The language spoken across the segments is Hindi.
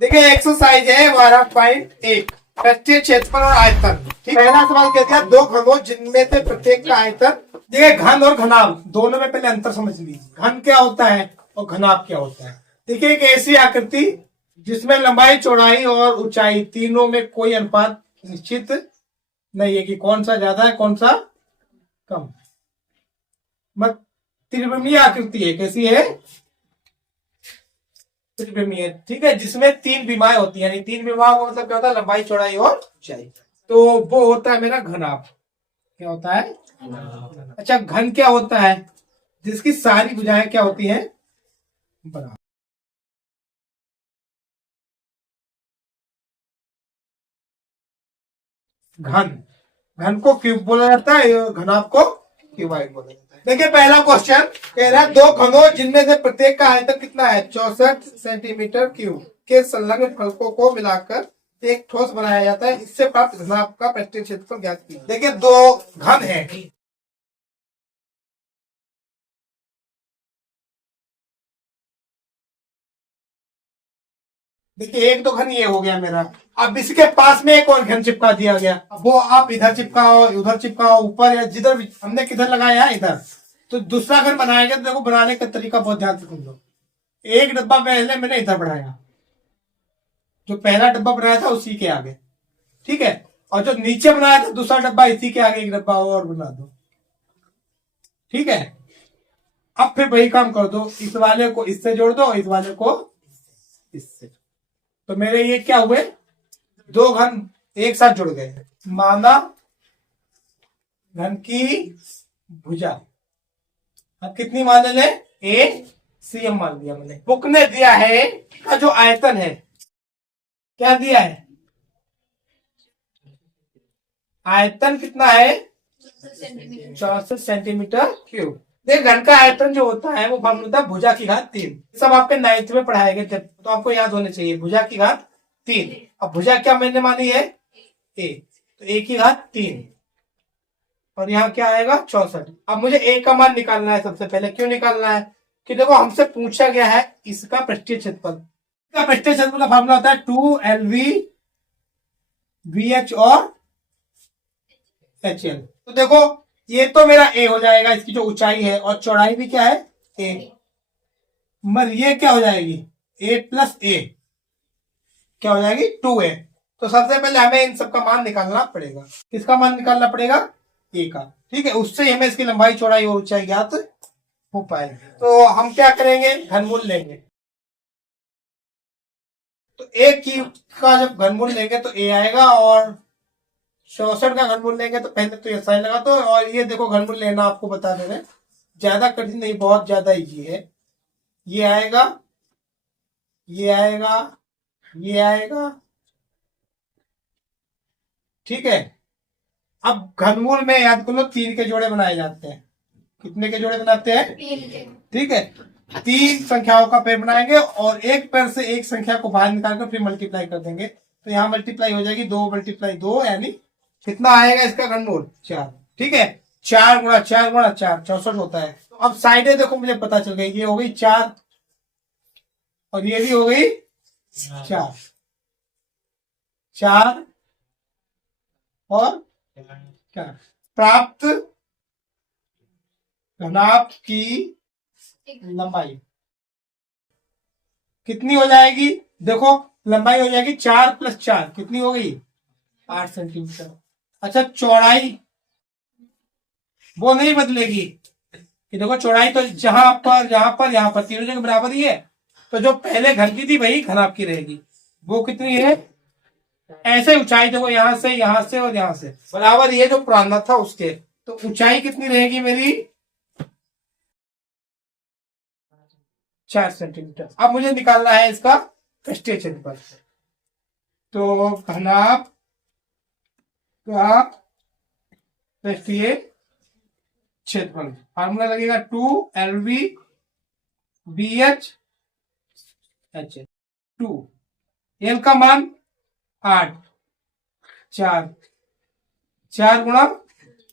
देखिए एक्सरसाइज है 12.1 पृष्ठीय क्षेत्रफल और आयतन। ठीक, पहला सवाल क्या दिया, दो घनों जिनमें से प्रत्येक का आयतन। देखिए घन और घनाभ दोनों में पहले अंतर समझ लीजिए, घन क्या होता है और घनाभ क्या होता है। देखिए एक ऐसी आकृति जिसमें लंबाई चौड़ाई और ऊंचाई तीनों में कोई अनुपात निश्चित नहीं है कि कौन सा ज्यादा है कौन सा कम। मत त्रिविमीय आकृति है, कैसी है, त्रिविमीय। ठीक है, जिसमें तीन विमाएं होती है, यानी तीन विमाओं का मतलब क्या होता है, लंबाई चौड़ाई और ऊंचाई। तो वो होता है मेरा घनाभ। क्या होता है, अच्छा घन क्या होता है, जिसकी सारी भुजाएं क्या होती हैं, बराबर। घन, घन को क्यूब बोला जाता है, घनाभ को क्यूबाइड बोला जाता है। देखिए पहला क्वेश्चन कह रहा है दो घनों जिनमें से प्रत्येक का आयतन कितना है, 64 सेंटीमीटर क्यूब के संलग्न फलकों को मिलाकर एक ठोस बनाया जाता है, इससे प्राप्त घनाभ का पृष्ठीय क्षेत्रफल ज्ञात कीजिए। देखिए दो घन है, देखिए एक तो घन ये हो गया मेरा। अब इसके पास में एक और घन चिपका दिया गया, वो आप इधर चिपकाओ उधर चिपकाओ ऊपर या जिधर भी, हमने किधर लगाया है इधर। तो दूसरा घन बनाएगा तो देखो बनाने का तरीका बहुत ध्यान से समझो। एक डब्बा पहले मैंने इधर बढ़ाया, जो पहला डब्बा बनाया था उसी के आगे, ठीक है, और जो नीचे बनाया था दूसरा डब्बा इसी के आगे एक डब्बा और बना दो, ठीक है। अब फिर वही काम कर दो, इस वाले को इससे जोड़ दो, इस वाले को इससे। तो मेरे ये क्या हुए, दो घन एक साथ जुड़ गए। माना घन की भुजा, अब कितनी मान ले, ए सीएम मान लिया मैंने। बुक ने दिया है का जो आयतन है, क्या दिया है, आयतन कितना है, 64 सेंटीमीटर क्यूब। देख घन का आयतन जो होता है वो फॉर्मूला था भुजा की घात 3, सब आपके 9th में पढ़ाए गए थे, तो आपको याद होने चाहिए भुजा की घात 3। अब भुजा क्या मैंने मानी है, ए, तो ए की घात 3 और यहाँ क्या आएगा 64। अब मुझे ए का मान निकालना है सबसे पहले। क्यों निकालना है, कि देखो हमसे पूछा गया है इसका पृष्ठीय क्षेत्रफल। इसका पृष्ठीय क्षेत्रफल का फॉर्मूला होता है 2LV VH और HL। तो देखो ये तो मेरा ए हो जाएगा, इसकी जो ऊंचाई है, और चौड़ाई भी क्या है ए, मगर ये क्या हो जाएगी ए प्लस ए, क्या हो जाएगी 2A। तो सबसे पहले हमें इन सब का मान निकालना पड़ेगा। किसका मान निकालना पड़ेगा, ए का, ठीक है। उससे हमें इसकी लंबाई चौड़ाई और ऊंचाई ज्ञात हो पाएगी। तो हम क्या करेंगे, घनमूल लेंगे। तो ए की का जब घनमूल लेंगे तो ए आएगा, और 64 का घनमूल लेंगे तो पहले तो ये साइन लगा दो। और ये देखो घनमूल लेना आपको बता दे रहे, ज्यादा कठिन नहीं, बहुत ज्यादा इजी है। ये आएगा, ये आएगा, ये आएगा, ठीक है। अब घनमूल में याद करो 3 के जोड़े बनाए जाते हैं। कितने के जोड़े बनाते हैं, 3 के। ठीक है। 3 संख्याओं का पेड़ बनाएंगे और एक पेड़ से एक संख्या को बाहर निकालकर फिर मल्टीप्लाई कर देंगे। तो यहाँ मल्टीप्लाई हो जाएगी, 2 × 2 यानी कितना आएगा इसका घनमूल 4, ठीक है। 4 × 4 × 4 64 होता है। तो अब साइडें देखो मुझे पता चल गई, ये हो गई 4 और ये भी हो गई 4, 4 और 4। प्राप्त घनाभ की लंबाई कितनी हो जाएगी, देखो लंबाई हो जाएगी 4 + 4 कितनी हो गई 8 सेंटीमीटर। अच्छा चौड़ाई वो नहीं बदलेगी, कि देखो चौड़ाई तो जहां पर यहाँ पर तीनों जगह बराबर ही है। तो जो पहले घन की थी वही घनाभ की रहेगी। वो कितनी है, ऐसे ऊंचाई देखो यहाँ से और यहाँ से बराबर, ये जो पुराना था उसके। तो ऊंचाई कितनी रहेगी मेरी 4 सेंटीमीटर। अब मुझे निकालना है इसका पृष्ठीय क्षेत्रफल। तो घनाभ का पृष्ठीय क्षेत्रफल फार्मूला लगेगा 2LV VH HL। 2 एल का मान 8, 4 4 ×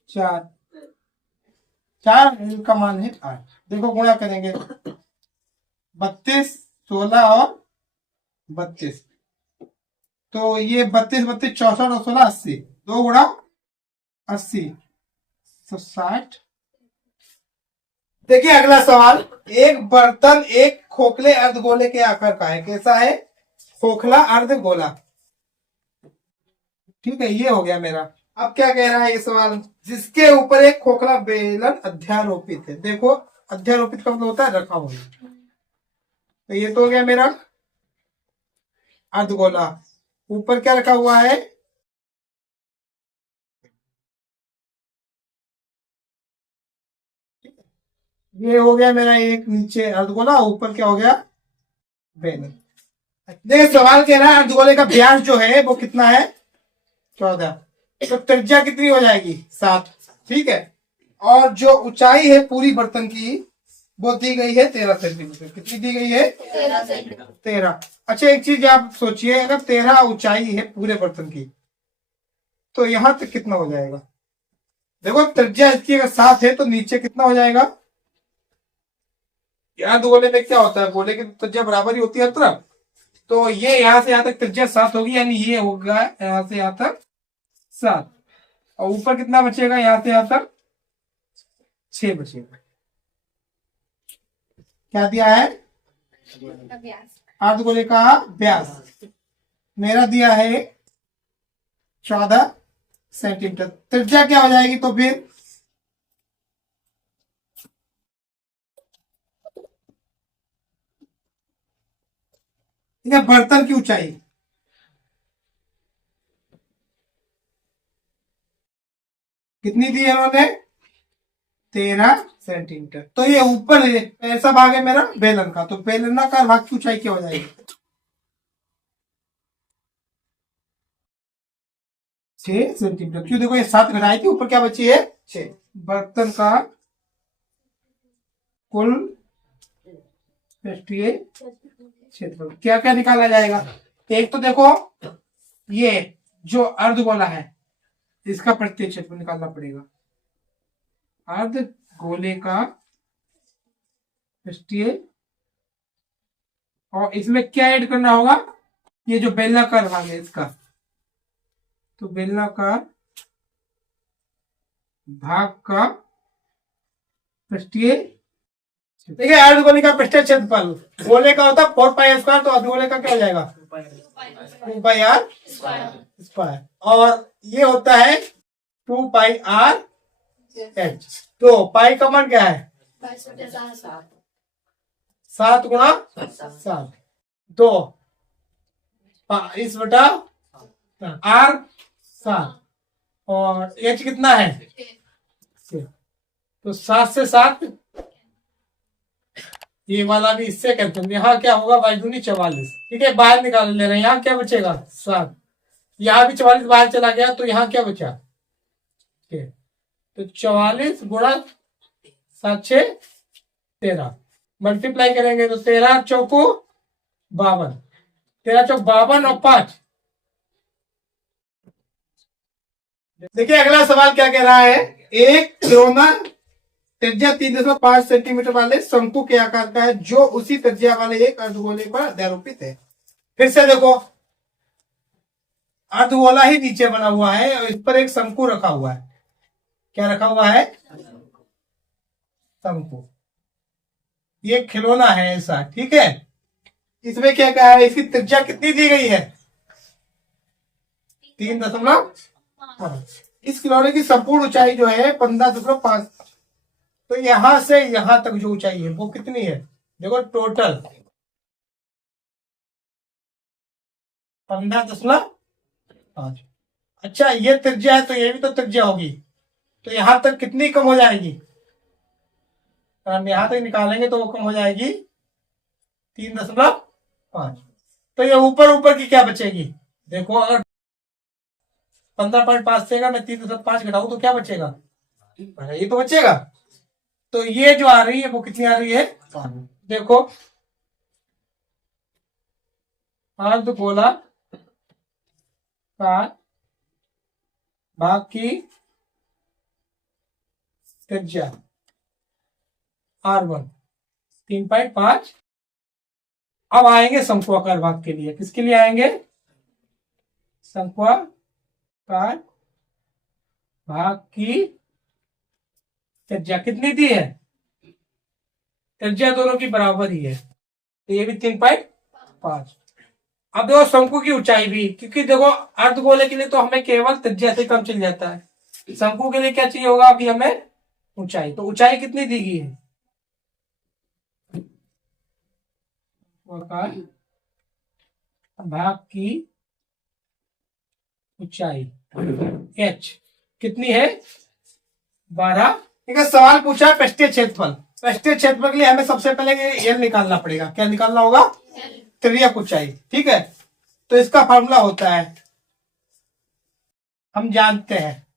4 4, एल का मान है 8। देखो गुणा करेंगे 32 16 और 32, तो ये 32 32 64 और 16 80, 2 गुणा 80 तो 60। देखिए अगला सवाल, एक बर्तन एक खोखले अर्धगोले के आकार का है। कैसा है? खोखला अर्धगोला। ठीक है, ये हो गया मेरा। अब क्या कह रहा है ये सवाल, जिसके ऊपर एक खोखला बेलन अध्यारोपित है। देखो अध्यारोपित का मतलब होता है रखा हुआ। तो ये तो हो गया मेरा अर्धगोला। ऊपर क्या रखा हुआ है? ये हो गया मेरा एक नीचे अर्धगोला, ऊपर क्या हो गया? बेलन। देखिए सवाल कह रहा है अर्धगोले का व्यास जो है वो कितना है? 14। तो त्रिज्या कितनी हो जाएगी? 7। ठीक है, और जो ऊंचाई है पूरी बर्तन की वो दी गई है 13 सेंटीमीटर। कितनी दी गई है? 13। अच्छा एक चीज आप सोचिए, अगर 13 ऊंचाई है पूरे बर्तन की तो यहां तक कितना हो जाएगा? देखो त्रिज्या इसकी अगर 7 है तो नीचे कितना हो जाएगा? यहाँ दो गोले में क्या होता है, गोले की त्रिज्या बराबर ही होती है हर तरफ। तो ये यहां से यहां तक त्रिज्या 7 होगी, यानी ये होगा यहां से यहां तक 7, और ऊपर कितना बचेगा? यहां से यहां तक 6 बचेगा। क्या दिया है? अर्धगोले का व्यास मेरा दिया है 14 सेंटीमीटर। त्रिज्या क्या हो जाएगी तो फिर? ठीक है, बर्तन की ऊंचाई कितनी दी है उन्होंने? 13 सेंटीमीटर। तो ये ऊपर है, ऐसा भाग है मेरा बेलन का, तो बेलनाकार भाग की ऊंचाई क्या हो जाएगी? 6 सेंटीमीटर। क्यों? देखो ये 7 घटाई थी, ऊपर क्या बची है? 6। बर्तन का कुल पृष्ठीय क्षेत्रफल क्या क्या निकाला जाएगा? एक तो देखो ये जो अर्धगोला है इसका पृष्ठीय क्षेत्रफल निकालना पड़ेगा। अर्धगोले का पृष्ठीय, और इसमें क्या ऐड करना होगा? ये जो बेलनाकार भाग है इसका, तो बेलनाकार भाग का पृष्ठीय। देखिए अर्धगोले का पृष्ठीय क्षेत्रफल गोले का होता है 4πr², तो अर्धगोले का क्या हो जाएगा? 2πr²। और ये होता है 2πr h। तो पाई का मान क्या है? 7 गुणा 7, 2 इस बटा r 7, और h कितना है? तो 7 से 7, ये वाला भी इससे कैंसिल। यहाँ क्या होगा? 22×44। ठीक है, बाहर निकाल ले रहे हैं। यहाँ क्या बचेगा? 7। यहाँ भी 44 बाहर चला गया, तो यहाँ क्या बचा? ठीक, तो 44 गुणा 7 6 13, मल्टीप्लाई करेंगे तो 13 चौको 52, 13 चौक 52 और 5। देखिए अगला सवाल क्या कह रहा है, एक खिलौना त्रिज्या 3.5 सेंटीमीटर वाले शंकु के आकार का है जो उसी त्रिज्या वाले एक अर्धगोले पर अध्यारोपित है। फिर से देखो अर्धगोला ही नीचे बना हुआ है और इस पर एक शंकु रखा हुआ है। क्या रखा हुआ है? शंकु। ये खिलौना है ऐसा। ठीक है, इसमें क्या कहा है? इसकी त्रिज्या कितनी दी गई है? 3.5। इस खिलौने की संपूर्ण ऊंचाई जो है 15.5। तो यहां से यहां तक जो ऊंचाई है वो कितनी है? देखो टोटल 15.5। अच्छा ये त्रिज्या है तो ये भी तो त्रिज्या होगी, तो यहां तक कितनी कम हो जाएगी? हम यहां तक निकालेंगे तो वो कम हो जाएगी 3.5। तो ये ऊपर ऊपर की क्या बचेगी? देखो अगर 15.5 से मैं 3.5 घटाऊं तो क्या बचेगा? ये तो बचेगा। तो ये जो आ रही है वो कितनी आ रही है? देखो अर्धगोला का भाग की त्रिज्या R1 3.5। अब आएंगे शंक्वाकार भाग के लिए। किसके लिए आएंगे? शंक्वाकार भाग की त्रिज्या कितनी दी है? त्रिज्या दोनों की बराबर ही है, तो ये भी 3.5। अब देखो शंकु की ऊंचाई भी, क्योंकि देखो अर्धगोले के लिए तो हमें केवल त्रिज्या से कम चल जाता है, शंकु के लिए क्या चाहिए होगा अभी हमें? ऊंचाई। तो ऊंचाई कितनी दी गई है? भाग की ऊंचाई h कितनी है? 12। ठीक है, सवाल पूछा है पृष्ठीय क्षेत्रफल। पृष्ठीय क्षेत्रफल के लिए हमें सबसे पहले एल निकालना पड़ेगा। क्या निकालना होगा? त्रिज्यक ऊंचाई। ठीक है, तो इसका फॉर्मूला होता है, हम जानते हैं,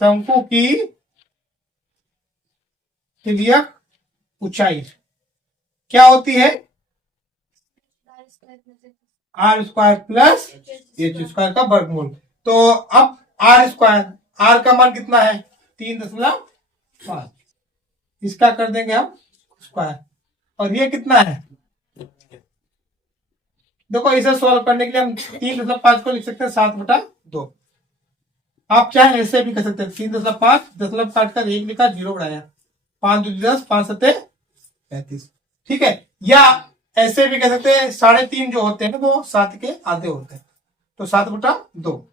शंकु की त्रिज्यक ऊंचाई क्या होती है? R square plus H square का वर्गमूल। तो अब आर स्क्वायर, आर का मान कितना है? 3.5। इसका कर देंगे हम स्क्वायर, और ये कितना है? देखो इसे सॉल्व करने के लिए हम 3.5 को लिख सकते हैं 7/2। आप चाहे ऐसे भी कर सकते हैं, 3.5 दशमलव काट कर 1 लिखा, 0 बढ़ाया, 5 2 10, 5 7 35। ठीक है, या ऐसे भी कह सकते हैं 3.5 जो होते हैं वो 7 के आधे होते हैं, तो 7/2।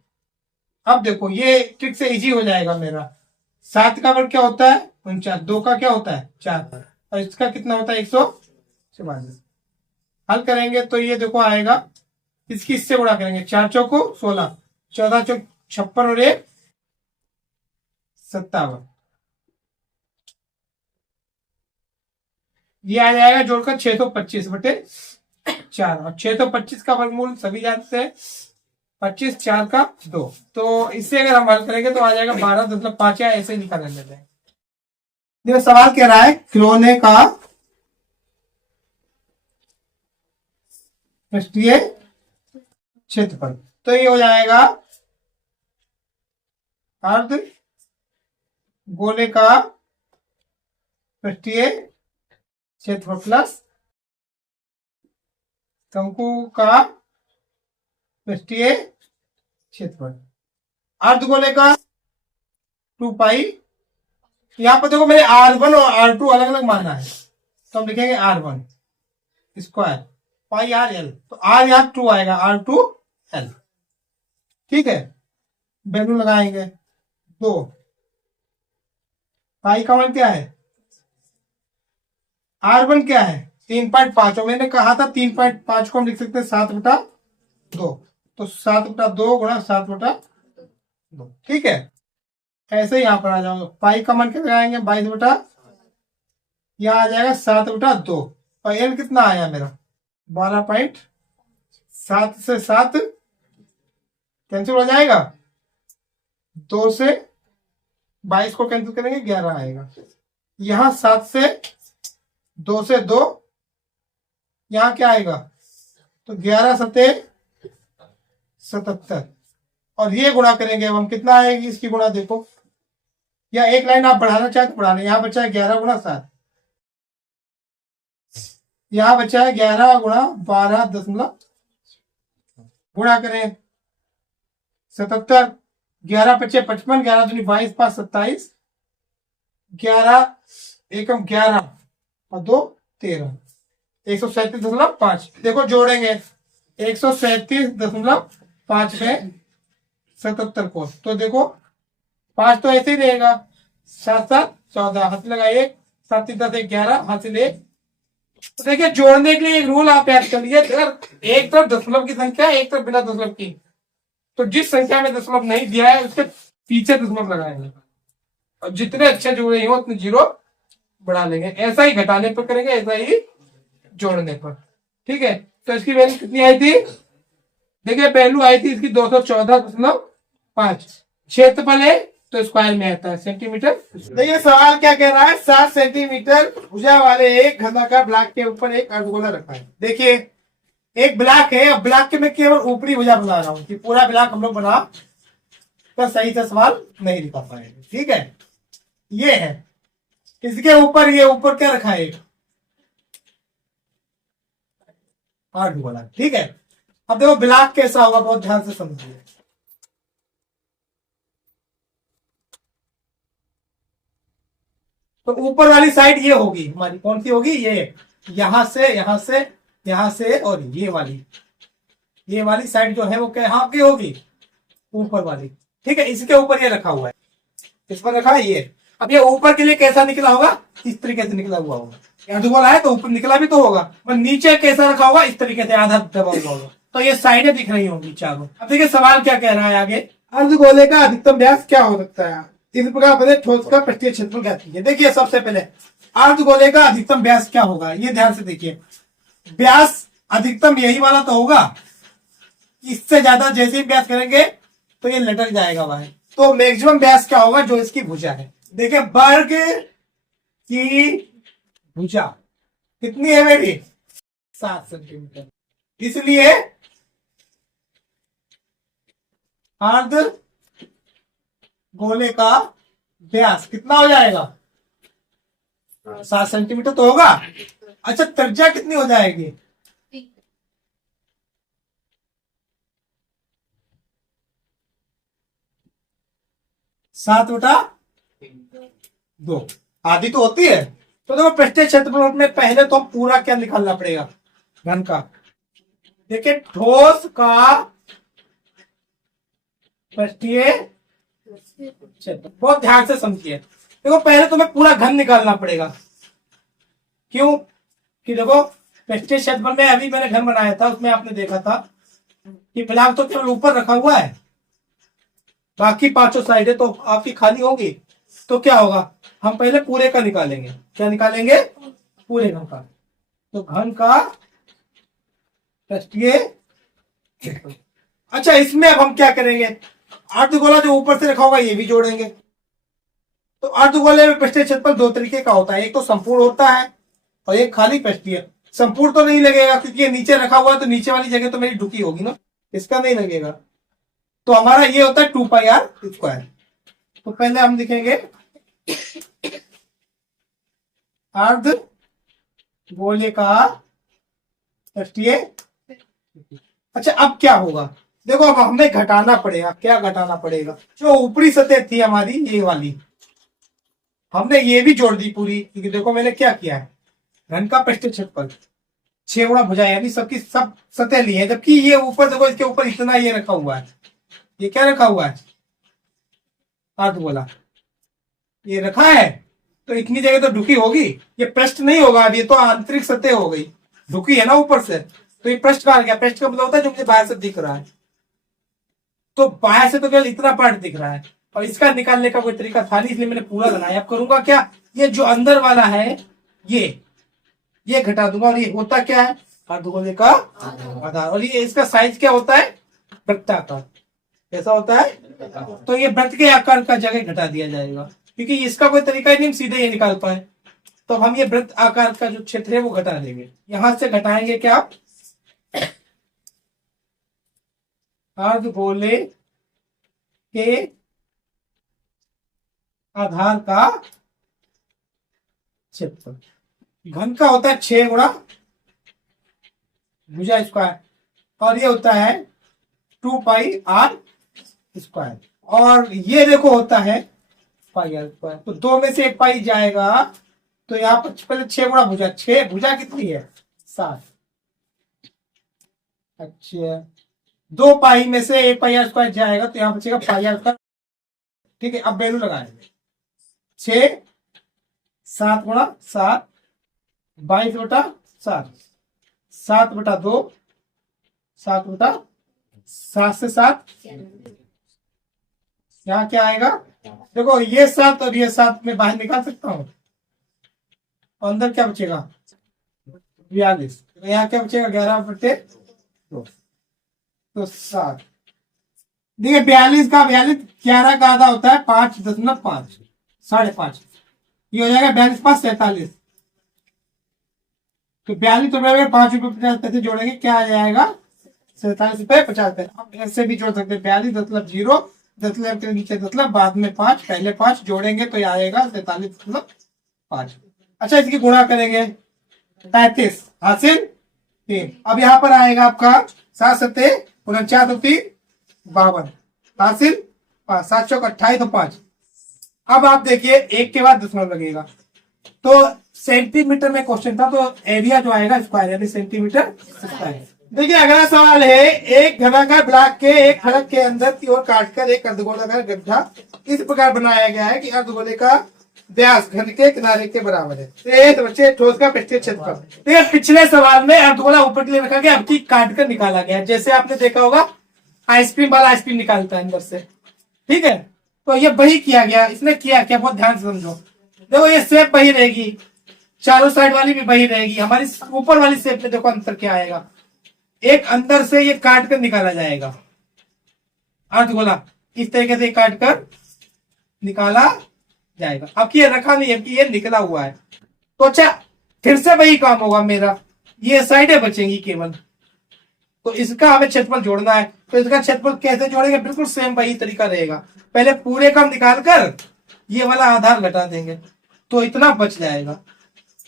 अब देखो ये ट्रिक से इजी हो जाएगा मेरा। 7 का वर्ग क्या होता है? 49। 2 का क्या होता है? 4। और इसका कितना होता है? 144। हल करेंगे तो ये देखो आएगा, इसकी इससे गुणा करेंगे, 4 चौको 16, 14 चौक 56 और 1 57। ये आ जाएगा जोड़कर 625/4, और 625 का वर्गमूल सभी जानते हैं, 25 4 का 2। तो इससे अगर हम हल करेंगे तो आ जाएगा 12.5, या ऐसे निकाल लेते हैं। देखो सवाल कह रहा है खिलौने का पृष्ठीय क्षेत्रफल, तो ये हो जाएगा अर्ध गोले का पृष्ठीय क्षेत्रफल प्लस शंकु का पृष्ठीय क्षेत्रफल। अर्धगोले का 2 पाई। यहां पर देखो मैंने R1 और R2 अलग अलग माना है, तो हम लिखेंगे R1 स्क्वायर पाई RL, तो R यहाँ 2 आएगा, R2 L। ठीक है, वैल्यू लगाएंगे 2। पाई का मान क्या है? R1 क्या है? 3.5, और मैंने कहा था 3.5 को हम लिख सकते हैं 7/2, तो 7/2 गुणा 7/2। ठीक है, ऐसे यहां पर आ जाओगे, पाई का मान क्या लगाएंगे? 22, यहां आ जाएगा 7/2, और एल कितना आया मेरा? 12.7 से 7 कैंसिल हो जाएगा, 2 से 22 को कैंसिल करेंगे, 11 आएगा। यहां 7 से 2 से 2, यहां क्या आएगा? तो 11 सते 77, और ये गुणा करेंगे अब हम, कितना आएगी इसकी गुणा? देखो, या एक लाइन आप बढ़ाना चाहे तो बढ़ा लें। यहां बचा है 11 गुणा 7, यहां बचा है 11 गुणा 12 दशमलव, गुणा करें 77, 11 पचे 55, 11 दूनी 22, 5 27, 11 एकम 11 और 2 13, 137.5। देखो जोड़ेंगे 137.5 में 77 को, तो देखो 5 तो ऐसे ही रहेगा, 7 7 14, हाथ लगा 1, 7 10 11, हाथ से 1। तो देखिए जोड़ने के लिए एक रूल आप याद कर लीजिए, अगर एक तरफ दशमलव की संख्या है, एक तरफ बिना दशमलव की, तो जिस संख्या में दशमलव नहीं दिया है उसके पीछे दशमलव लगाएंगे, और जितने अच्छे जोड़े हो उतने 0 बढ़ा लेंगे। ऐसा ही घटाने पर करेंगे, ऐसा ही जोड़ने पर। ठीक है, तो इसकी वैल्यू कितनी आई थी? देखिए वैल्यू आई थी इसकी 214.5। क्षेत्रफल है तो स्क्वायर में आता है सेंटीमीटर। देखिए सवाल क्या कह रहा है, 7 सेंटीमीटर भुजा वाले एक घनाकार ब्लॉक के ऊपर एक अर्धगोला रखा है। देखिए एक ब्लॉक है, अब ब्लॉक के मैं केवल ऊपरी भुजा बना रहा हूं, कि पूरा ब्लॉक हम लोग बना तो सही से सवाल नहीं लिखा पाएंगे। ठीक है, ये है, इसके ऊपर ये ऊपर क्या रखा है? एक अर्धगोला। ठीक है, अब देखो ब्लॉक कैसा होगा, बहुत ध्यान से समझिए। तो ऊपर वाली साइड ये होगी हमारी, कौन सी होगी, ये यहां से यहां से यहां से, और ये वाली साइड जो है वो क्या यहाँ की होगी, ऊपर वाली। ठीक है, इसके ऊपर ये रखा हुआ है, इस पर रखा है ये। अब ये ऊपर के लिए कैसा निकला होगा, इस तरीके से निकला हुआ होगा। अर्धगोला है तो ऊपर निकला भी तो होगा, पर नीचे कैसा रखा होगा, इस तरीके से आधा दबा हुआ होगा। तो ये साइडें दिख रही होंगी चारों। अब देखिए सवाल क्या कह रहा है आगे, अर्धगोले का अधिकतम व्यास क्या हो सकता है। इस प्रकार बने ठोस का पृष्ठीय क्षेत्रफल ज्ञात कीजिए। देखिए सबसे पहले अर्धगोले का अधिकतम व्यास क्या होगा, ये ध्यान से देखिए। व्यास अधिकतम यही वाला तो होगा, इससे ज्यादा जैसे ही व्यास करेंगे तो ये लटक जाएगा भाई। तो मैक्सिमम व्यास क्या होगा, जो इसकी भुजा है। देखिए वर्ग की भुजा कितनी है मेरी, 7 सेंटीमीटर। इसलिए अर्ध गोले का व्यास कितना हो जाएगा, 7 सेंटीमीटर तो होगा। अच्छा त्रिज्या कितनी हो जाएगी, 7/2, आधी तो होती है। तो देखो पृष्ठीय क्षेत्रफल में पहले तो हम पूरा क्या निकालना पड़ेगा, घन का। देखिए ठोस का पृष्ठीय क्षेत्र, बहुत ध्यान से समझिए। देखो पहले तुम्हें पूरा घन निकालना पड़ेगा। क्यों कि देखो पृष्ठीय क्षेत्रफल में अभी मैंने घन बनाया था, उसमें आपने देखा था कि ब्लॉक तो केवल ऊपर रखा हुआ है, बाकी पांचों साइडें तो आपकी खाली होगी। तो क्या होगा, हम पहले पूरे का निकालेंगे। क्या निकालेंगे, पूरे घन का। तो घन का पृष्ठीय। अच्छा इसमें अब हम क्या करेंगे, अर्धगोला जो ऊपर से रखा होगा ये भी जोड़ेंगे। तो अर्धगोले में पृष्ठीय क्षेत्रफल दो तरीके का होता है, एक तो संपूर्ण होता है और एक खाली पृष्ठीय। संपूर्ण तो नहीं लगेगा क्योंकि ये नीचे रखा हुआ है, तो नीचे वाली जगह तो मेरी ढुकी होगी ना, इसका नहीं लगेगा। तो हमारा ये होता है 2πr²। तो पहले हम लिखेंगे अर्ध गोले का पृष्ठीय। अच्छा अब क्या होगा, देखो अब हमें घटाना पड़ेगा। क्या घटाना पड़ेगा, जो ऊपरी सतह थी हमारी ये वाली, हमने ये भी जोड़ दी पूरी। क्योंकि देखो मैंने क्या किया है, घन का पृष्ठीय क्षेत्रफल 6 गुणा भुजा, यानी सबकी सब सतह ली है। जबकि ये ऊपर देखो, इसके ऊपर इतना ये रखा हुआ है, ये क्या रखा हुआ है, अर्धगोला ये रखा है। तो इतनी जगह तो ढुकी होगी, ये पृष्ठ नहीं होगा। अब ये तो आंतरिक सतह हो गई, ढुकी है ना ऊपर से। तो ये पृष्ठ कहा गया, पृष्ठ का मतलब होता है जो मुझे बाहर से दिख रहा है। तो बाहर से तो केवल इतना पार्ट दिख रहा है, और इसका निकालने का कोई तरीका था नहीं, इसलिए मैंने पूरा बनाया। अब करूंगा क्या, ये जो अंदर वाला है ये घटा दूंगा। और ये होता क्या है, अर्धगोले का आधार। और ये इसका साइज क्या होता है, वृत्ताकार। कैसा होता है, तो ये वृत्त के आकार का जगह घटा दिया जाएगा, क्योंकि इसका कोई तरीका ही नहीं सीधे ये निकाल पाए। तो हम ये वृत्त आकार का जो क्षेत्र है वो घटा देंगे। यहां से घटाएंगे क्या, अर्धगोले के आधार का क्षेत्रफल। घन का होता है 6 गुणा भुजा स्क्वायर, और ये होता है 2πr²। और ये देखो होता है πr²। तो 2 में से 1 पाई जाएगा, तो यहाँ पर पहले 6 गुणा भुजा, 6 भुजा कितनी है 7। अच्छा 2 पाई में से 1 πr² जाएगा, तो यहाँ बचेगा πr²। ठीक है, अब वैल्यू लगाएंगे 6 7 गुणा 7 22/7, 7/2, 7 से 7 यहाँ क्या आएगा, देखो ये 7 और ये 7 में बाहर निकाल सकता हूं। अंदर क्या बचेगा 42, यहाँ क्या बचेगा 11/2, तो 7। देखिए 42 का 11 का आधा होता है 5.5, 5.5। ये हो जाएगा 42 5 47। तो 42 रुपए में 5 रुपए 50 पैसे जोड़ेंगे, क्या आ जाएगा 47 रुपए 50 पैसे। हम ऐसे भी जोड़ सकते हैं, 42 दशमलव 0, दशमलव के नीचे दशमलव, बाद में 5, पहले 5 जोड़ेंगे तो ये आएगा 47.5। अच्छा इसकी गुणा करेंगे 35 हासिल 3। अब यहाँ पर आएगा आपका 7 सत्ते 49 तो 3 52 हासिल 5 7 चौक 28 तो 5। अब आप देखिए एक के बाद दशमलव लगेगा तो सेंटीमीटर में क्वेश्चन था तो एरिया जो आएगा स्क्वायर यानी सेंटीमीटर स्क्वायर। देखिए अगला सवाल है एक घनाकार ब्लॉक के एक खड़क के अंदर की ओर काटकर एक अर्धगोलाकार गड्ढा इस प्रकार बनाया गया है कि अर्धगोले का व्यास घन के किनारे के बराबर है। तो बच्चे ठोस का पृष्ठीय क्षेत्रफल। देखिए पिछले सवाल में अर्धगोला ऊपर के लिए रखा गया, अब की काट कर निकाला गया। जैसे आपने देखा होगा आइसक्रीम वाला आइसक्रीम निकालता है अंदर से, ठीक है, तो ये वही किया गया। इसने किया क्या, बहुत ध्यान से समझो। देखो ये शेप वही रहेगी, चारों साइड वाली भी वही रहेगी। हमारी ऊपर वाली शेप में देखो अंतर क्या आएगा, एक अंदर से ये काट कर निकाला जाएगा अर्धगोला, इस तरीके से काट कर निकाला जाएगा। अब ये रखा नहीं है, ये निकला हुआ है। तो अच्छा फिर से वही काम होगा मेरा, ये साइडें बचेंगी केवल, तो इसका हमें क्षेत्रफल जोड़ना है। तो इसका क्षेत्रफल कैसे जोड़ेंगे, बिल्कुल सेम वही तरीका रहेगा। पहले पूरे का निकाल कर ये वाला आधार घटा देंगे तो इतना बच जाएगा।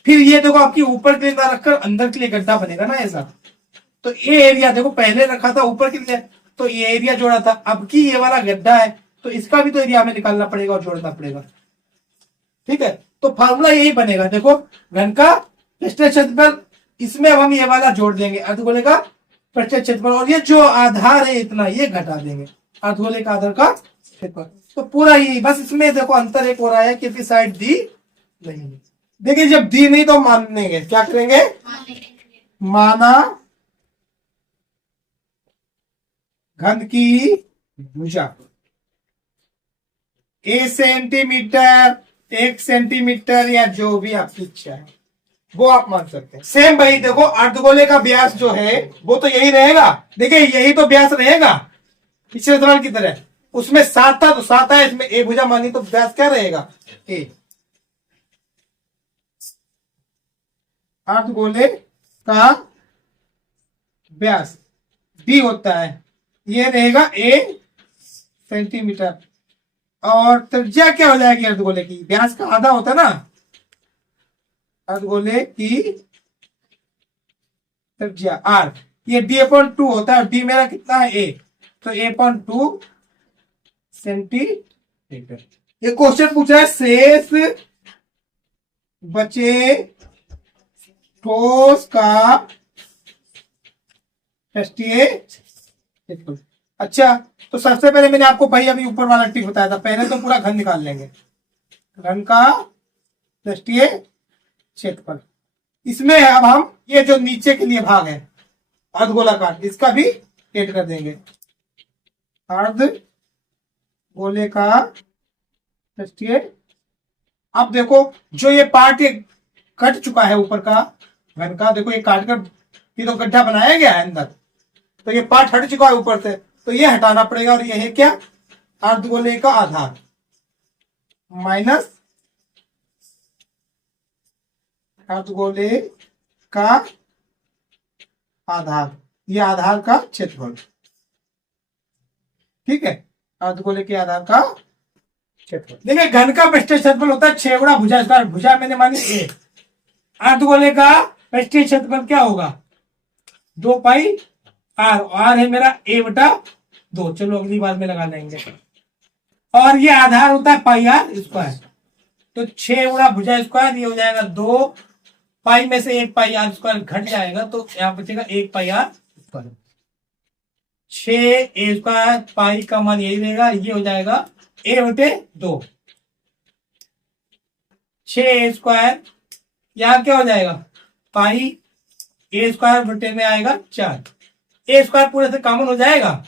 फिर ये देखो आपकी ऊपर के लिए ना रखकर अंदर के लिए गड्ढा बनेगा ना ऐसा, तो ये एरिया देखो पहले रखा था ऊपर के लिए तो ये एरिया जोड़ा था, अब की ये वाला गड्ढा है तो इसका भी तो एरिया हमें निकालना पड़ेगा और जोड़ना पड़ेगा, ठीक है। तो फार्मूला यही बनेगा, देखो घन का पृष्ठीय क्षेत्रफल, इसमें अब हम ये वाला जोड़ देंगे अर्धगोले का पृष्ठीय क्षेत्रफल, और ये जो आधार है इतना ये घटा देंगे अर्धगोले का आधार का क्षेत्रफल। तो पूरा ही बस इसमें देखो अंतर एक हो रहा है कि साइड दी नहीं है। देखिए जब दी नहीं तो मान लेंगे, क्या करेंगे, माना घन की भुजा 1 सेंटीमीटर 1 सेंटीमीटर या जो भी आपकी इच्छा है वो आप मान सकते हैं। सेम भाई देखो अर्धगोले का व्यास जो है वो तो यही रहेगा। देखिए यही तो व्यास रहेगा पिछले सवाल की तरह, उसमें 7 था तो 7 है, इसमें ए भुजा मानी तो व्यास क्या रहेगा ए। अर्धगोले का व्यास डी होता है, ये रहेगा ए सेंटीमीटर, और त्रिज्या क्या हो जाएगी अर्धगोले की, व्यास का आधा होता है ना अर्धगोले की त्रिज्या आर, ये d/2 होता है। d मेरा कितना है a, तो a/2 सेंटीमीटर। ये क्वेश्चन पूछा है शेष बचे ठोस का पृष्ठीय क्षेत्रफल। अच्छा तो सबसे पहले मैंने आपको भाई अभी ऊपर वाला ट्रिक बताया था, पहले तो पूरा घन निकाल लेंगे, घन का पृष्ठीय क्षेत्रफल। इसमें अब हम ये जो नीचे के लिए भाग है अर्धगोलाकार इसका भी ऐड कर देंगे, अर्धगोले का पृष्ठीय। अब देखो जो ये पार्ट ये कट चुका है ऊपर का घन का, देखो ये काट कर ये तो गड्ढा बनाया गया है अंदर, तो ये पार्ट हट चुका है ऊपर से, तो ये हटाना पड़ेगा। और ये है क्या, अर्धगोले का आधार माइनस अर्धगोले का आधार, ये आधार का क्षेत्रफल, ठीक है, अर्धगोले के आधार का क्षेत्रफल। देखिए घन का पृष्ठीय क्षेत्रफल होता है 6 गुणा भुजा स्क्वायर, भुजा मैंने मानी ए, अर्धगोले का पृष्ठीय क्षेत्रफल क्या होगा 2 पाई आर, आर है मेरा a/2, चलो अगली बार में लगा लेंगे। और ये आधार होता है पाई आर स्क्वायर, तो 6 गुणा भुजा स्क्वायर ये हो जाएगा 2 पाई में से 1 पाई आर स्क्वायर घट जाएगा, तो यहाँ बचेगा 1 pi r square. 6 a square pi का मान यही रहेगा, ये हो जाएगा a/2। 6 a स्क्वायर यहाँ क्या हो जाएगा पाई a स्क्वायर बटे में आएगा 4, a स्क्वायर पूरे से कॉमन हो जाएगा,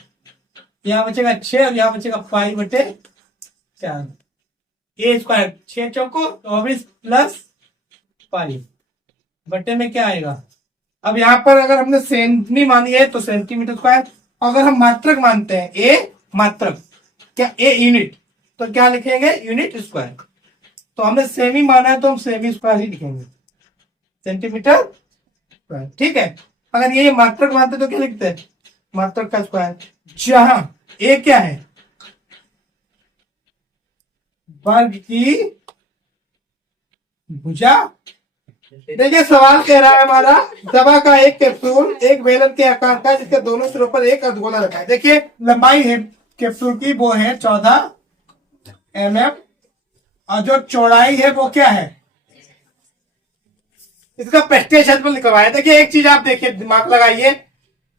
यहाँ बचेगा 6 और यहाँ बचेगा पाई बटे 4, a square 6 choco 24 plus pi बटे में क्या आएगा। अब यहाँ पर अगर हमने सेंटी मानी है तो सेंटीमीटर स्क्वायर, अगर हम मात्रक मानते हैं ए मात्रक क्या ए यूनिट, तो क्या लिखेंगे यूनिट स्क्वायर। तो हमने सेमी माना है तो हम सेमी स्क्वायर ही लिखेंगे, सेंटीमीटर स्क्वायर, ठीक है। अगर ये मात्रक मानते तो क्या लिखते हैं मात्रक का स्क्वायर, जहां ए क्या है वर्ग की भुजा देखिए सवाल कह रहा है हमारा, दवा का एक कैप्सूल एक बेलन के आकार का जिसके दोनों सिरों पर एक अर्धगोला रखा है। देखिए लंबाई है कैप्सूल की वो है 14 mm और जो चौड़ाई है वो क्या है, इसका पृष्ठीय क्षेत्रफल लिखा हुआ है। देखिए एक चीज आप देखिए, दिमाग लगाइए,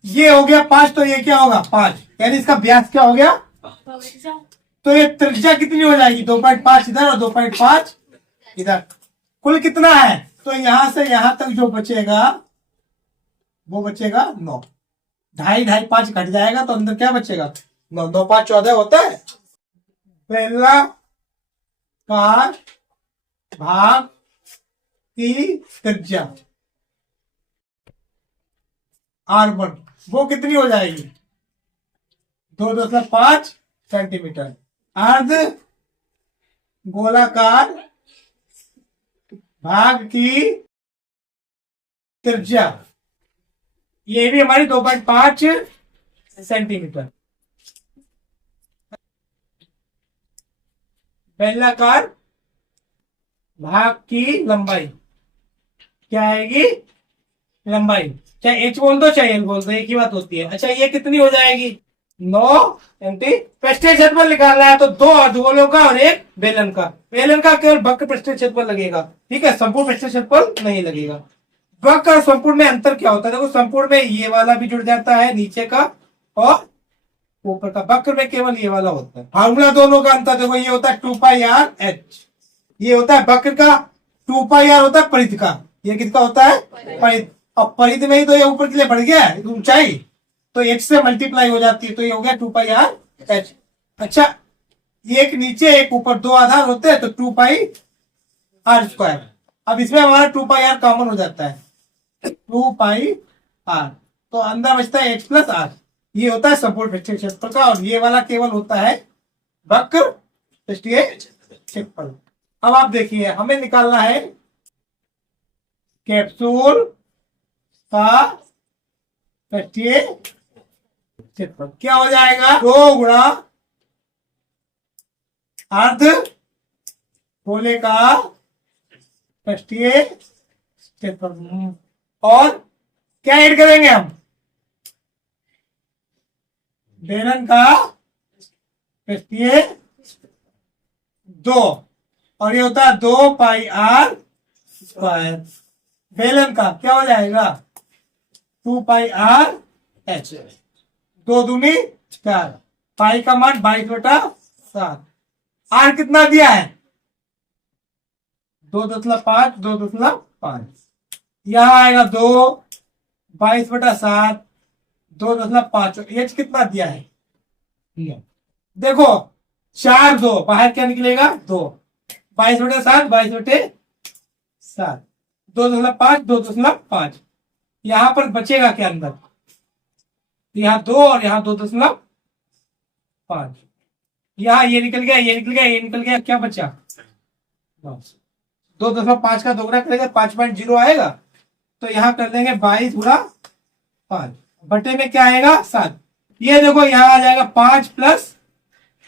ये हो गया 5 तो ये क्या होगा 5, यानी इसका व्यास क्या हो गया, तो ये त्रिज्या कितनी हो जाएगी 2.5 इधर और 2.5 इधर, कुल कितना है, तो यहां से यहां तक जो बचेगा वो बचेगा 9, 2.5 5 घट जाएगा तो अंदर क्या बचेगा 9, 2 5 14 होता है। पहला कार भाग की त्रिज्या R1 वो कितनी हो जाएगी 2.5 सेंटीमीटर। अर्ध गोलाकार भाग की त्रिज्या ये भी हमारी 2.5 सेंटीमीटर। बेलनाकार भाग की लंबाई क्या आएगी, लंबाई चाहे h बोल दो चाहे l बोल दो एक ही बात होती है। अच्छा ये कितनी हो जाएगी 9 एमटी। पृष्ठीय क्षेत्रफल निकालना है तो 2 अर्धगोलों का और एक बेलन का, बेलन का केवल वक्र पृष्ठीय क्षेत्रफल लगेगा, ठीक है, संपूर्ण पृष्ठीय क्षेत्रफल नहीं लगेगा। वक्र और संपूर्ण में अंतर क्या होता है, देखो संपूर्ण में ये वाला भी जुड़ जाता है नीचे का और ऊपर का, वक्र में केवल ये वाला होता है। फार्मूला दोनों का अंतर देखो, ये होता है 2πr/h, ये होता है वक्र का, 2πr होता है परिध का, ये किसका होता है परिध, और परिध में ही तो ये ऊपर के लिए बढ़ गया है ऊंचाई, तो h से मल्टीप्लाई हो जाती है तो ये हो गया 2πr/h। अच्छा एक नीचे एक ऊपर दो आधार होते हैं तो 2πr²। अब इसमें हमारा 2πr कॉमन हो जाता है, 2πr तो अंदर बचता है h + r, ये होता है संपूर्ण पृष्ठीय क्षेत्रफल का, और ये वाला केवल होता है वक्र पृष्ठीय क्षेत्रफल। अब आप देखिए हमें निकालना है कैप्सूल का पृष्ठीय क्षेत्रफल, क्या हो जाएगा 2 गुणा अर्ध गोले का पृष्ठीय क्षेत्रफल, और क्या ऐड करेंगे हम बेलन का पृष्ठीय 2, और ये होता है 2πr²। बेलन का क्या हो जाएगा 2πr/h, 2 दूनी 4, पाई का मान 22/7, आर कितना दिया है 2.5 2.5, यहां आएगा 2 22/7 2.5, एच कितना दिया है देखो 4 2 बाहर क्या निकलेगा 2, 22/7 22/7, 2.5 2.5, यहां पर बचेगा क्या अंदर, यहाँ 2 और यहाँ 2.5, यहाँ ये निकल गया ये निकल गया ये निकल गया, क्या बचा 2.5 का दोगुना करेगा 5.0 आएगा, तो यहाँ कर देंगे 22 गुणा 5, बटे में क्या आएगा 7, ये देखो यहाँ आ जाएगा 5 +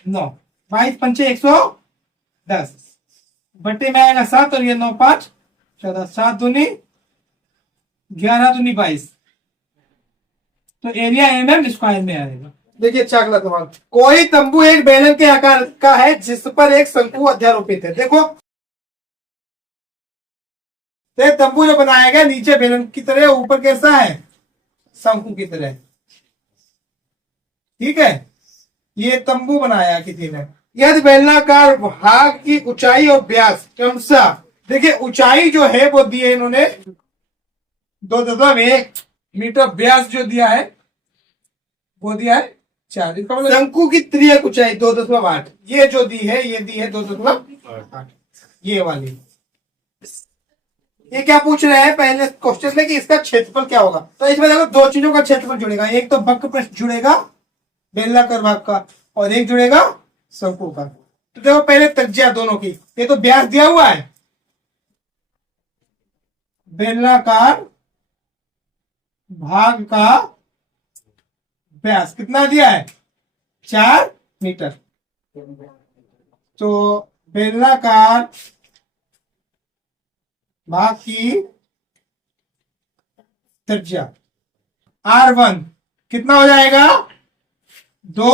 9, 22 पंचे 110, बटे में आएगा 7 और ये 9 5 14, 7 दूनी 11 दूनी 22, तो एरिया mm² में आएगा। देखिए अच्छा अगला सवाल, कोई तंबू एक बेलन के आकार का है जिस पर एक शंकु अध्यारोपित है। देखो तो तंबू जो बनाया गया नीचे बेलन की तरह, ऊपर कैसा है शंकु की तरह, ठीक है, ये तंबू बनाया किसी ने। यदि बेलनाकार भाग की ऊंचाई और व्यास क्रमशः, देखिए ऊंचाई जो है वो दी है इन्होंने 2.1 मीटर, व्यास जो दिया है वो दिया है 4, इसका मतलब शंकु की त्रियक ऊंचाई 2.8, ये जो दी है ये दी है 2.8, ये वाली। ये क्या पूछ रहे हैं पहले क्वेश्चन में कि इसका क्षेत्रफल क्या होगा, तो इसमें देखो 2 चीजों का क्षेत्रफल जुड़ेगा, एक तो वक्र पृष्ठ जुड़ेगा बेलनाकार भाग का, और एक जुड़ेगा शंकु का। तो देखो पहले त्रिज्या दोनों की, ये तो व्यास दिया हुआ है, बेलनाकार भाग का व्यास कितना दिया है 4 मीटर, तो बेलनाकार भाग की त्रिज्या R1 कितना हो जाएगा 2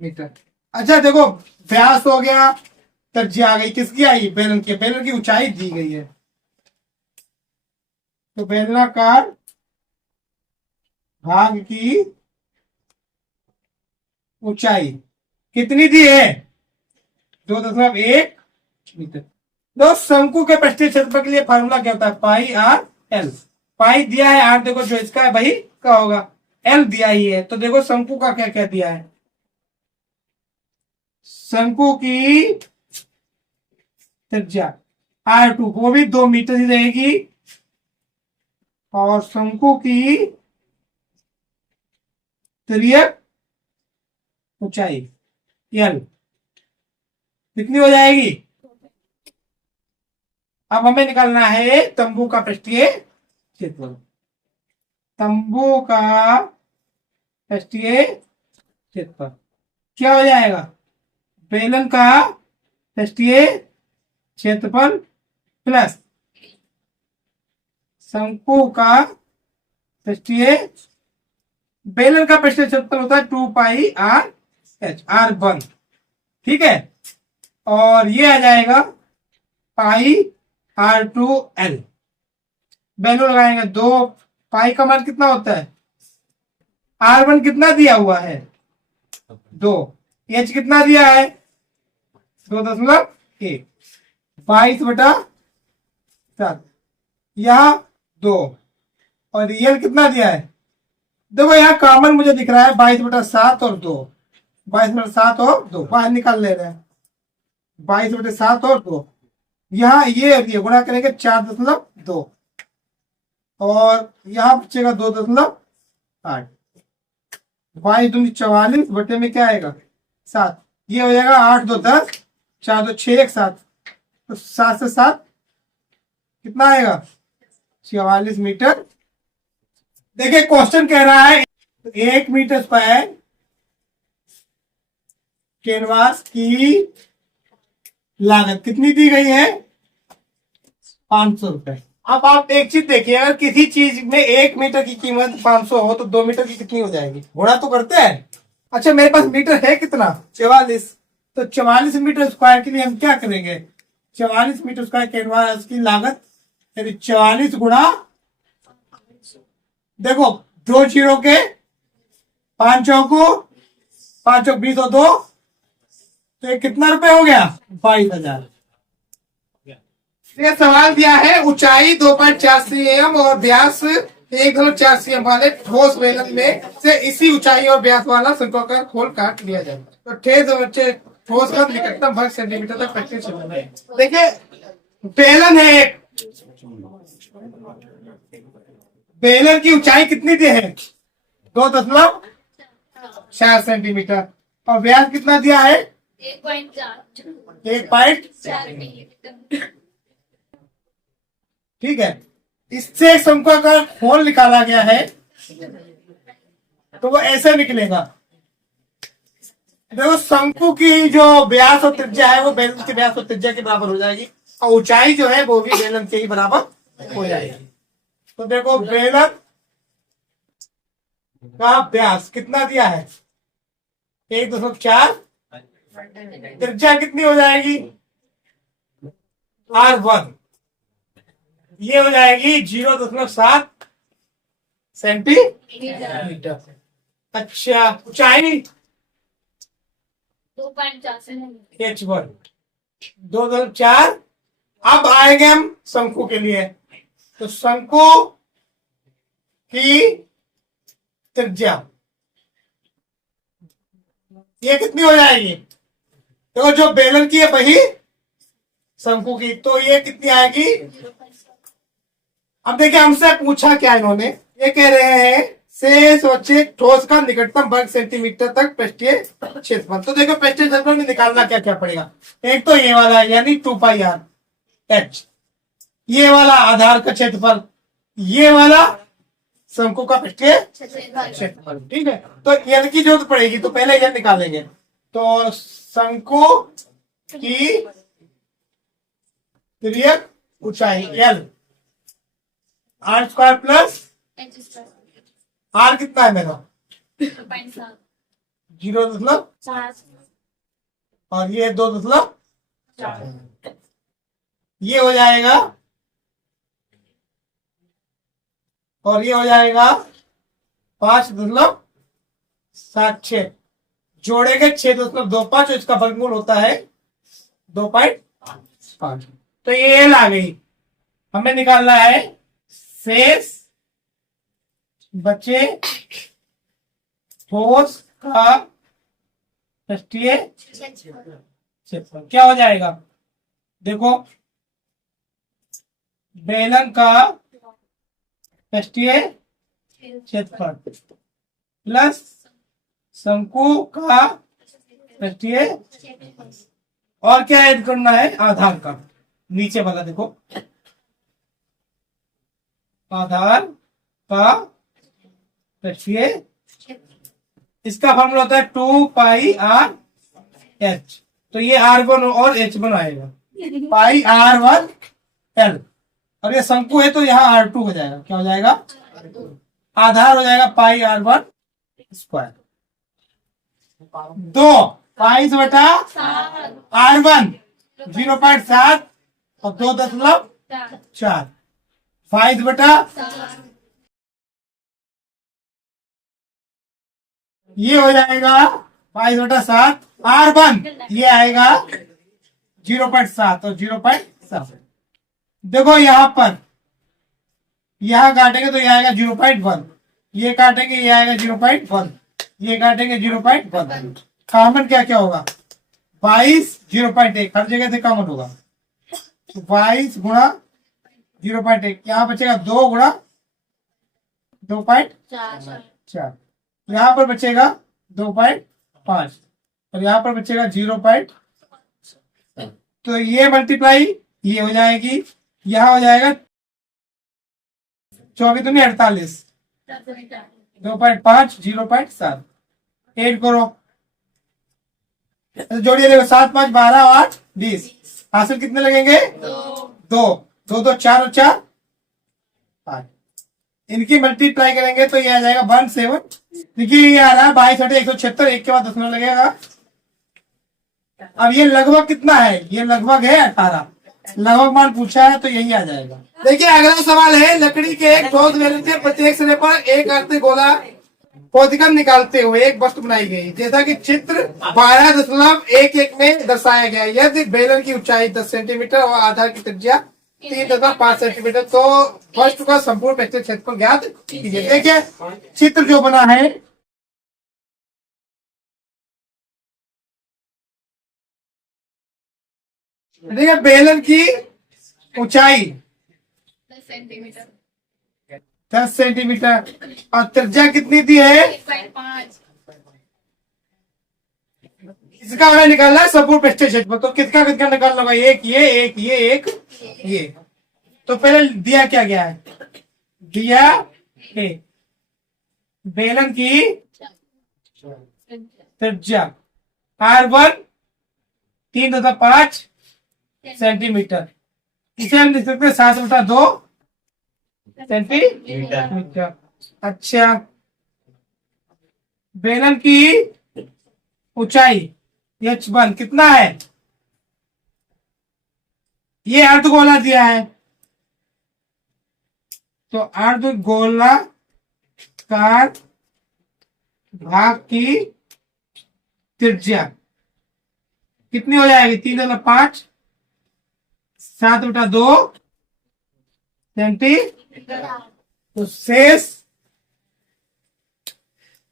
मीटर। अच्छा देखो व्यास हो गया, त्रिज्या आ गई, किसकी आई बेलन की, बेलन की ऊंचाई दी गई है, तो बेलनाकार भाग की ऊंचाई कितनी दी है 2.1 मीटर। तो शंकु के पृष्ठीय क्षेत्रफल के लिए फार्मूला क्या होता है पाई आर एल। पाई दिया है, आर देखो जो इसका है वही का होगा, एल दिया ही है, तो देखो शंकु का क्या क्या दिया है, शंकु की त्रिज्या R2 वो भी 2 मीटर ही रहेगी, और शंकु की तिर्यक ऊंचाई एल कितनी हो जाएगी। अब हमें निकालना है तंबू का पृष्ठीय क्षेत्रफल। तंबू का पृष्ठीय क्षेत्रफल क्या हो जाएगा, बेलन का पृष्ठीय क्षेत्रफल प्लस शंकु का पृष्ठीय, बेलन का पृष्ठीय क्षेत्रफल होता है 2πr/h R1, ठीक है, और ये आ जाएगा πr2l। वैल्यू लगाएंगे 2, पाई का मान कितना होता है, R1 कितना दिया हुआ है 2, h कितना दिया है 2.1, 22/7, यहां 2, और रियल कितना दिया है, देखो यहाँ कॉमन मुझे दिख रहा है 22/7 और 2, 22/7 और 2 बाहर निकाल ले रहे हैं, 22/7 और 2, यहाँ ये गुणा करेंगे 4.2, और यहाँ बचेगा 2.8, 22×44 बटे में क्या आएगा 7, ये हो जाएगा 8 2 10, 4 2 6 1 7, तो 7 से 7 कितना आएगा 44 मीटर। देखिए क्वेश्चन कह रहा है 1 मीटर स्क्वायर कैनवास की लागत कितनी दी गई है 500 रुपए। अब आप एक चीज देखिए, अगर किसी चीज में 1 मीटर की कीमत 500 हो तो 2 मीटर की कितनी हो जाएगी, गुणा तो करते हैं। अच्छा मेरे पास मीटर है कितना 44, तो 44 मीटर स्क्वायर के लिए हम क्या करेंगे, 44 मीटर स्क्वायर कैनवास की लागत यदि 44 गुणा, देखो 2 जीरो के 5 चौको 5 चौक 20 और 2, तो ये कितना रुपए हो गया 22,000। ये सवाल दिया है ऊंचाई 2.4 cm और व्यास 1.4 cm वाले ठोस बेलन में से इसी ऊंचाई और व्यास वाला शंक्वाकार खोल काट लिया जाए, तो ठोस का निकटतम भाग सेंटीमीटर तक प्रत्येक क्षेत्र है। देखिए बेलन है, बेलन की ऊंचाई कितनी दी है 2.4 सेंटीमीटर, और व्यास कितना दिया है 1.4, ठीक है। इससे शंक्वाकार खोल निकाला गया है, तो वो ऐसे निकलेगा, देखो शंकु की जो व्यास और त्रिज्या है वो बेलन के व्यास और त्रिज्या के बराबर हो जाएगी, और ऊंचाई जो है वो भी बेलन के ही बराबर हो जाएगी। तो देखो बेलन का व्यास कितना दिया है 1.4, त्रिज्या कितनी हो जाएगी R1, ये हो जाएगी 0.7 सेंटीमीटर। अच्छा ऊंचाई 2.4 H1 2.4। अब आएंगे हम शंकु के लिए, तो शंकु की त्रिज्या ये कितनी हो जाएगी, देखो जो बेलन की है वही शंकु की, तो ये कितनी आएगी। अब देखिए हमसे पूछा क्या इन्होंने, ये कह रहे हैं शेष वच्छेद ठोस का निकटतम वर्ग सेंटीमीटर तक पृष्ठीय क्षेत्रफल। तो देखो पृष्ठीय क्षेत्रफल में निकालना क्या क्या पड़ेगा, एक तो ये वाला यानी 2πr/h, ये वाला आधार का क्षेत्रफल, ये वाला शंकु का पृष्ठीय क्षेत्रफल, ठीक है। तो एल की जरूरत पड़ेगी, तो पहले यह निकालेंगे, तो शंकु की तिर्यक ऊंचाई एल R² प्लस आर कितना है मेरा? 0.7 और ये 2.4, ये हो जाएगा और ये हो जाएगा 5.76, जोड़ेंगे 6.25, इसका वर्गमूल होता है 2.5। तो ये एल आ गई। हमें निकालना है शेष बचे ठोस का पृष्ठीय क्षेत्रफल। क्या हो जाएगा? देखो, बेलन का पृष्ठीय क्षेत्रफल प्लस शंकु का पृष्ठीय, और क्या ऐड करना है? आधार का नीचे वाला, देखो आधार का पृष्ठीय, इसका फॉर्मूला होता है 2πr/h। तो ये r1 और h1 आएगा, πr1l, और ये शंकु है तो यहाँ r2 हो जाएगा। क्या हो जाएगा? आधार हो जाएगा πr1²। 2 22 बटा r1 0.7 और 2.4, 22 बटा ये हो जाएगा 22/7, r1 ये आएगा 0.7 और 0.7। देखो यहाँ पर, यहाँ काटेंगे तो ये आएगा 0.1, ये काटेंगे ये आएगा 0.1, ये काटेंगे 0.1। कॉमन क्या क्या होगा? 22 0.1 हर जगह से कॉमन होगा, 22 गुणा 0.1, यहाँ बचेगा 2 गुणा 2.4, यहाँ पर बचेगा 2.5 और यहाँ पर बचेगा 0. तो ये मल्टीप्लाई ये हो जाएगी, यहाँ हो जाएगा 24 दूनी 48, 2.5 0.7, ऐड करो, जोड़िए, देखो 7 5 12 8 20, हासिल कितने लगेंगे? 2 2 2 4 और 4 5। इनकी मल्टीप्लाई करेंगे तो ये आ जाएगा 17। देखिए ये आ रहा है 22/176, एक के बाद दशमलव लगेगा। अब ये लगभग कितना है? ये लगभग है 18, लगभग मान पूछा है तो यही आ जाएगा। देखिए अगला सवाल है, लकड़ी के एक ठोस बेलन के प्रत्येक सिरे पर एक अर्धगोला कोटिकम निकालते हुए एक वस्तु बनाई गई, जैसा कि चित्र 12.11 में दर्शाया गया। यदि बेलन की ऊंचाई 10 सेंटीमीटर और आधार की त्रिज्या 3.5 सेंटीमीटर, तो वस्तु का संपूर्ण पृष्ठीय क्षेत्रफल ज्ञात कीजिए। देखिए चित्र जो बना है, देखिए बेलन की ऊंचाई 10 सेंटीमीटर और त्रिज्या कितनी दी है? 1.5। इसका हमें निकालना है संपूर्ण पृष्ठीय क्षेत्रफल। तो किसका किसका निकालना होगा? एक ये। तो पहले दिया क्या गया है? दिया है बेलन की त्रिज्या r1 3.5 सेंटीमीटर, इसे हम लिख सकते हैं 7/2 सेंटीमीटर। अच्छा, बेलन की ऊंचाई h1 कितना है? ये अर्धगोला दिया है, तो अर्धगोलाकार भाग की त्रिज्या कितनी हो जाएगी? 3.5 7/2 सेंटीमीटर। तो शेष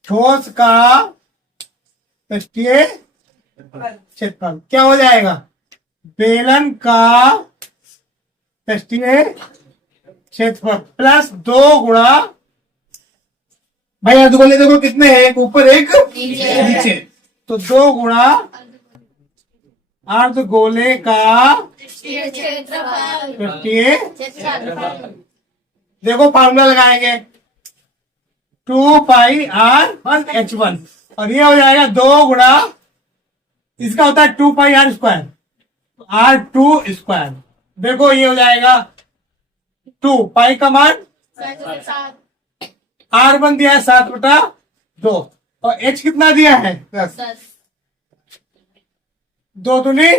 ठोस का पृष्ठीय क्षेत्रफल क्या हो जाएगा? बेलन का पृष्ठीय क्षेत्रफल प्लस 2 गुणा, भाई अर्धगोले देखो कितने हैं, एक ऊपर एक नीचे, तो 2 गुणा अर्धगोले का पृष्ठीय क्षेत्रफल। देखो फार्मूला लगाएंगे 2πr1h1 और ये हो जाएगा 2 गुणा, इसका होता है 2πr², r2²। देखो ये हो जाएगा 2 पाई का मान R1 दिया है 7/2 और H कितना दिया है 10। 2 दूनी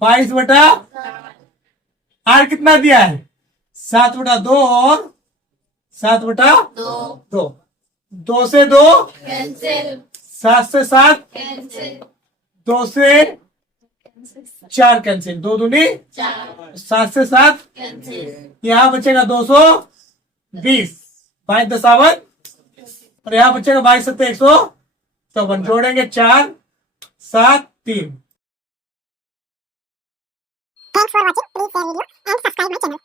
22/, R कितना दिया है 7/2 और 7/2, 2 से 2 कैंसिल, 7 से 7, कैंसिल, 2 से 4 कैंसिल, 2 दूनी 4, 7 से 7, कैंसिल, यहाँ बचेगा 220, 22 दसावन और यहाँ बचेगा 22 सत्ते 154, जोड़ेंगे 4 7 3। Thanks for watching. Please share video and subscribe my channel.